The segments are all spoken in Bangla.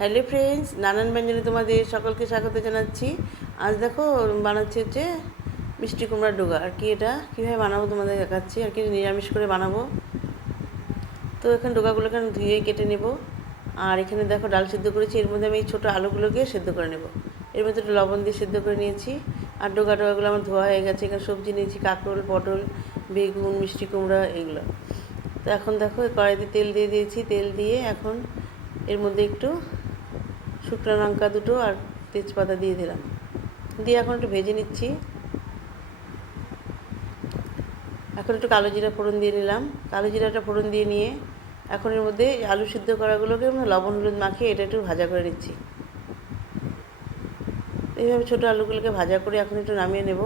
হ্যালো ফ্রেন্ডস, নানান ব্যঞ্জনে তোমাদের সকলকে স্বাগত জানাচ্ছি। আজ দেখো বানাচ্ছি হচ্ছে মিষ্টি কুমড়ার ডোগা। আর কি এটা কীভাবে বানাবো তোমাদের দেখাচ্ছি। আর কি নিরামিষ করে বানাবো। তো এখানে ডোগাগুলোকে আমি ধুয়ে কেটে নেব। আর এখানে দেখো ডাল সিদ্ধ করেছি, এর মধ্যে আমি এই ছোটো আলুগুলোকে সেদ্ধ করে নেব। এর মধ্যে একটু লবণ দিয়ে সেদ্ধ করে নিয়েছি। আর ডোগাগুলো আমার ধোয়া হয়ে গেছে। এখানে সবজি নিয়েছি, কাঁকরোল, পটল, বেগুন, মিষ্টি কুমড়া, এগুলো। তো এখন দেখো কড়াইতে তেল দিয়ে দিয়েছি। তেল দিয়ে এখন এর মধ্যে একটু শুকনো লঙ্কা দুটো আর তেজপাতা দিয়ে দিলাম। দিয়ে এখন একটু ভেজে নিচ্ছি। এখন একটু কালো জিরা ফোড়ন দিয়ে নিলাম। কালো জিরাটা ফোড়ন দিয়ে নিয়ে এখন এর মধ্যে আলু সিদ্ধ করাগুলোকে লবণ হলুদ মাখিয়ে এটা একটু ভাজা করে নিচ্ছি। এইভাবে ছোটো আলুগুলোকে ভাজা করে এখন একটু নামিয়ে নেব।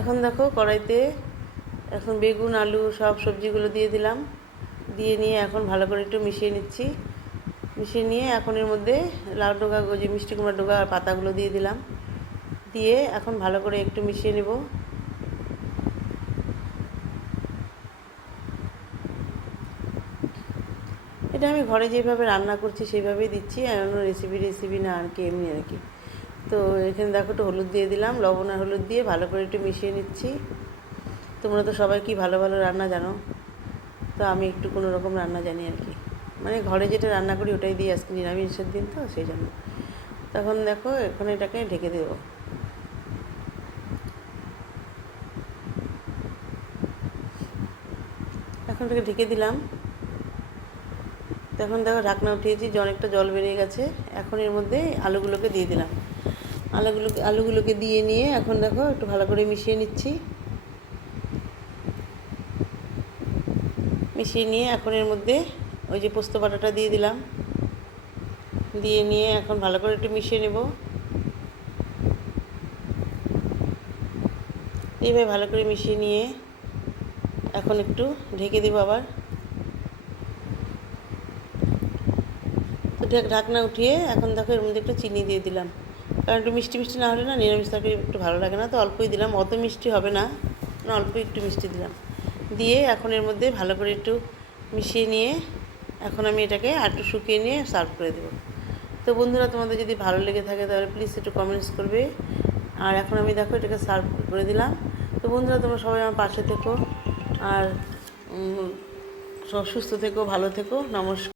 এখন দেখো কড়াইতে এখন বেগুন, আলু সব সবজিগুলো দিয়ে দিলাম। দিয়ে নিয়ে এখন ভালো করে একটু মিশিয়ে নিচ্ছি। মিশিয়ে নিয়ে এখন এর মধ্যে লাউ ডোগা, যে মিষ্টি কুমড়ার ডোগা আর পাতাগুলো দিয়ে দিলাম। দিয়ে এখন ভালো করে একটু মিশিয়ে নেব। এটা আমি ঘরে যেভাবে রান্না করছি সেইভাবেই দিচ্ছি, আর অন্য রেসিপি না আর কি, এমনি আর কি। তো এখানে দেখো একটু হলুদ দিয়ে দিলাম, লবণ আর হলুদ দিয়ে ভালো করে একটু মিশিয়ে নিচ্ছি। তোমরা তো সবাই কি ভালো ভালো রান্না জানো, তো আমি একটু কোনো রকম রান্না জানি আর কি। মানে ঘরে যেটা রান্না করি ওটাই দিয়ে আজকে নিরামিষের দিন, তো সেই জন্য। তখন দেখো এখন এটাকে ঢেকে দেবো। এখন এটাকে ঢেকে দিলাম। তখন দেখো ঢাকনা উঠিয়েছি, অনেকটা জল বেরিয়ে গেছে। এখন এর মধ্যে আলুগুলোকে দিয়ে দিলাম। আলুগুলোকে দিয়ে নিয়ে এখন দেখো একটু ভালো করে মিশিয়ে নিচ্ছি। মিশিয়ে নিয়ে এখন এর মধ্যে ওই যে পোস্ত বাটাটা দিয়ে দিলাম। দিয়ে নিয়ে এখন ভালো করে একটু মিশিয়ে নেব। এইভাবে ভালো করে মিশিয়ে নিয়ে এখন একটু ঢেকে দেবো আবার। তো ঢাকনা উঠিয়ে এখন দেখো এর মধ্যে একটু চিনি দিয়ে দিলাম, কারণ একটু মিষ্টি মিষ্টি না হলে না নিরামিষ তরকারি একটু ভালো লাগে না। তো অল্পই দিলাম, অত মিষ্টি হবে না, অল্প একটু মিষ্টি দিলাম। দিয়ে এখন এর মধ্যে ভালো করে একটু মিশিয়ে নিয়ে এখন আমি এটাকে আর একটু শুকিয়ে নিয়ে সার্ভ করে দেবো। তো বন্ধুরা, তোমাদের যদি ভালো লেগে থাকে তাহলে প্লিজ একটু কমেন্টস করবে। আর এখন আমি দেখো এটাকে সার্ভ করে দিলাম। তো বন্ধুরা, তোমরা সবাই আমার পাশে থেকো আর সুস্থ থেকো, ভালো থেকো। নমস্কার।